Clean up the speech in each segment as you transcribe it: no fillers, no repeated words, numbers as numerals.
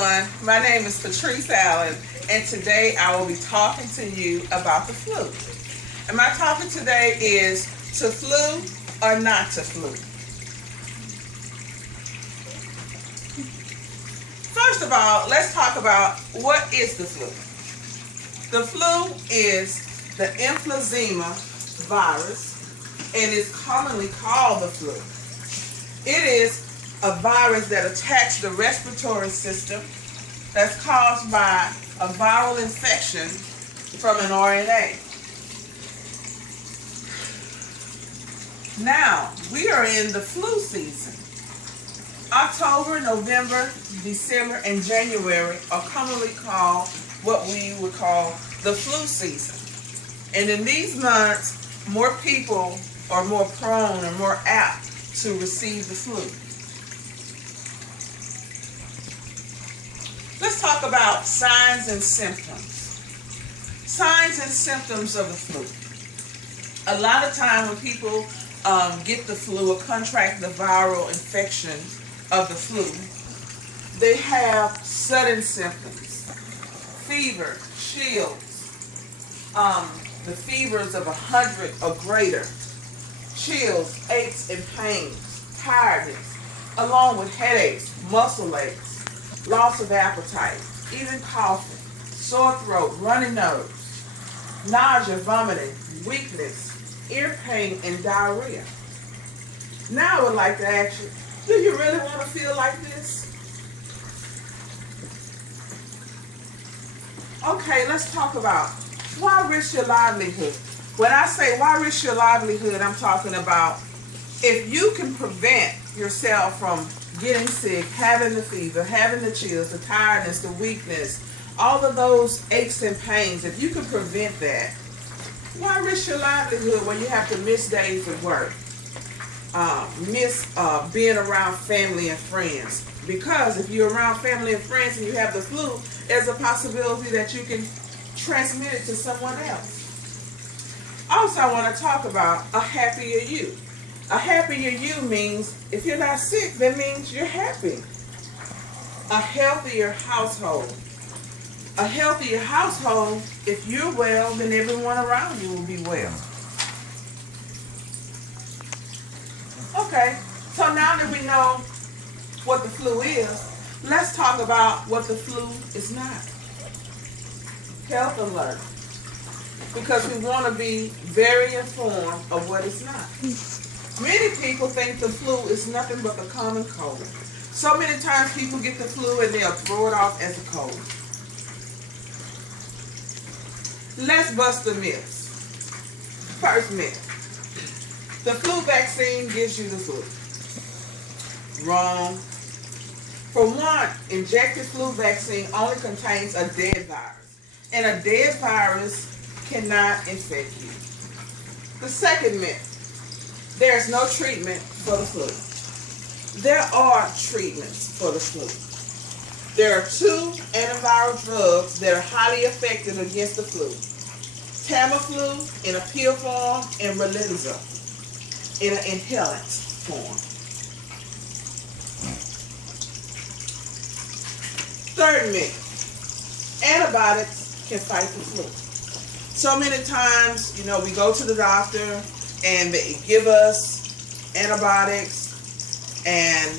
everyone. My name is Patrice Allen, and today I will be talking to you about the flu. And my topic today is to flu or not to flu. First of all, let's talk about what is the flu. The flu is the emphysema virus, and it's commonly called the flu. It is a virus that attacks the respiratory system that's caused by a viral infection from an RNA. Now, we are in the flu season. October, November, December, and January are commonly called what we would call the flu season. And in these months, more people are more prone or more apt to receive the flu. Let's talk about signs and symptoms. Signs and symptoms of the flu. A lot of time when people get the flu or contract the viral infection of the flu, they have sudden symptoms. Fever, chills, the fevers of 100 or greater, chills, aches and pains, tiredness, along with headaches, muscle aches, loss of appetite, even coughing, sore throat, runny nose, nausea, vomiting, weakness, ear pain, and diarrhea. Now I would like to ask you, do you really want to feel like this? Okay, let's talk about why risk your livelihood. When I say why risk your livelihood, I'm talking about if you can prevent yourself from getting sick, having the fever, having the chills, the tiredness, the weakness, all of those aches and pains, if you can prevent that, why risk your livelihood when you have to miss days of work, miss being around family and friends? Because if you're around family and friends and you have the flu, there's a possibility that you can transmit it to someone else. Also, I want to talk about a happier you. A happier you means if you're not sick, that means you're happy. A healthier household. A healthier household, if you're well, then everyone around you will be well. Okay, so now that we know what the flu is, let's talk about what the flu is not. Health alert. Because we want to be very informed of what it's not. Many people think the flu is nothing but the common cold. So many times people get the flu and they'll throw it off as a cold. Let's bust the myths. First myth. The flu vaccine gives you the flu. Wrong. For one, injected flu vaccine only contains a dead virus. And a dead virus cannot infect you. The second myth. There's no treatment for the flu. There are treatments for the flu. There are 2 antiviral drugs that are highly effective against the flu. Tamiflu in a pill form and Relenza in an inhalant form. Third myth. Antibiotics can fight the flu. So many times, we go to the doctor and they give us antibiotics, and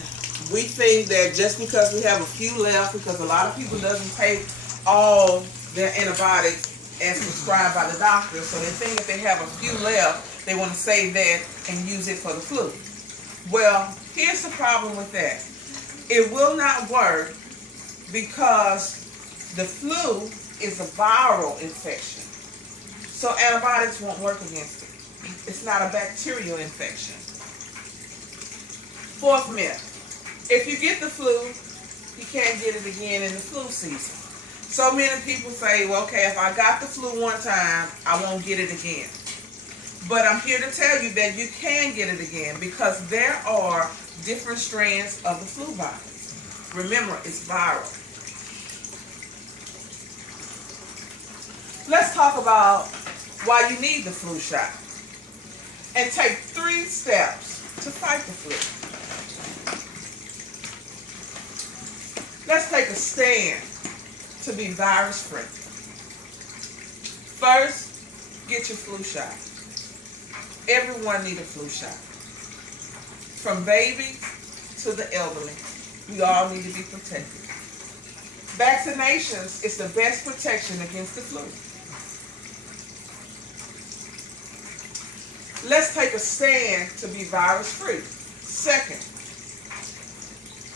we think that just because we have a few left, because a lot of people doesn't take all their antibiotics as prescribed by the doctor, so they think if they have a few left, they want to save that and use it for the flu. Well, here's the problem with that. It will not work because the flu is a viral infection. So antibiotics won't work against it. It's not a bacterial infection. Fourth myth. If you get the flu, you can't get it again in the flu season. So many people say, well, okay, if I got the flu one time, I won't get it again. But I'm here to tell you that you can get it again because there are different strands of the flu virus. Remember, it's viral. Let's talk about why you need the flu shot. And take 3 steps to fight the flu. Let's take a stand to be virus free. First, get your flu shot. Everyone needs a flu shot. From babies to the elderly, we all need to be protected. Vaccinations is the best protection against the flu. Let's take a stand to be virus free. Second,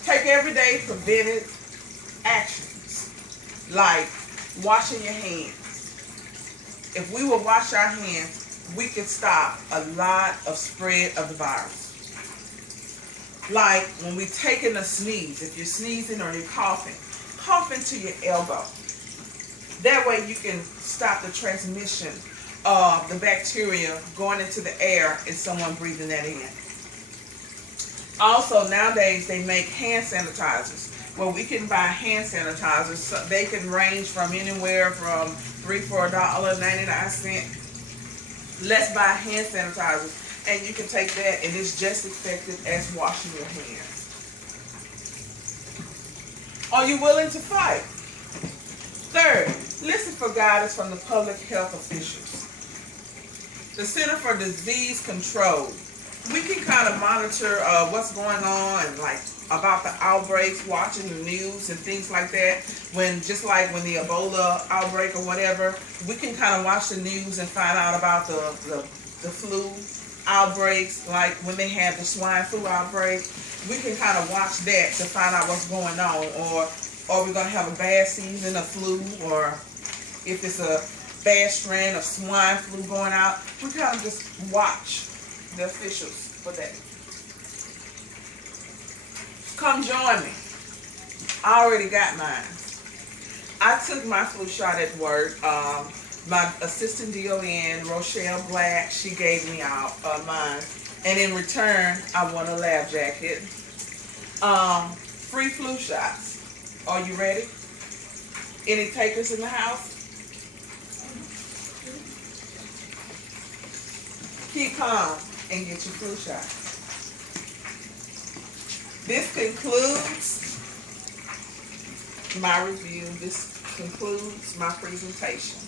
take everyday preventive actions like washing your hands. If we will wash our hands, we can stop a lot of spread of the virus. Like when we taking a sneeze, if you're sneezing or you're coughing, cough into your elbow. That way you can stop the transmission of the bacteria going into the air and someone breathing that in. Also, nowadays they make hand sanitizers. Well, we can buy hand sanitizers. So they can range from anywhere from $3 for $1.99. Let's buy hand sanitizers, and you can take that, and it's just effective as washing your hands. Are you willing to fight? Third, listen for guidance from the public health officials. The Center for Disease Control. We can kind of monitor what's going on, like about the outbreaks, watching the news and things like that. Just like when the Ebola outbreak or whatever, we can kind of watch the news and find out about the flu outbreaks. Like when they have the swine flu outbreak, we can kind of watch that to find out what's going on. Or are we going to have a bad season of flu, or if it's a bad strand of swine flu going out, we kind of just watch the officials for that. Come join me. I already got mine. I took my flu shot at work. My assistant DON, Rochelle Black, she gave me out mine. And in return, I won a lab jacket. Free flu shots. Are you ready? Any takers in the house? Keep calm and get your flu shot. This concludes my review. This concludes my presentation.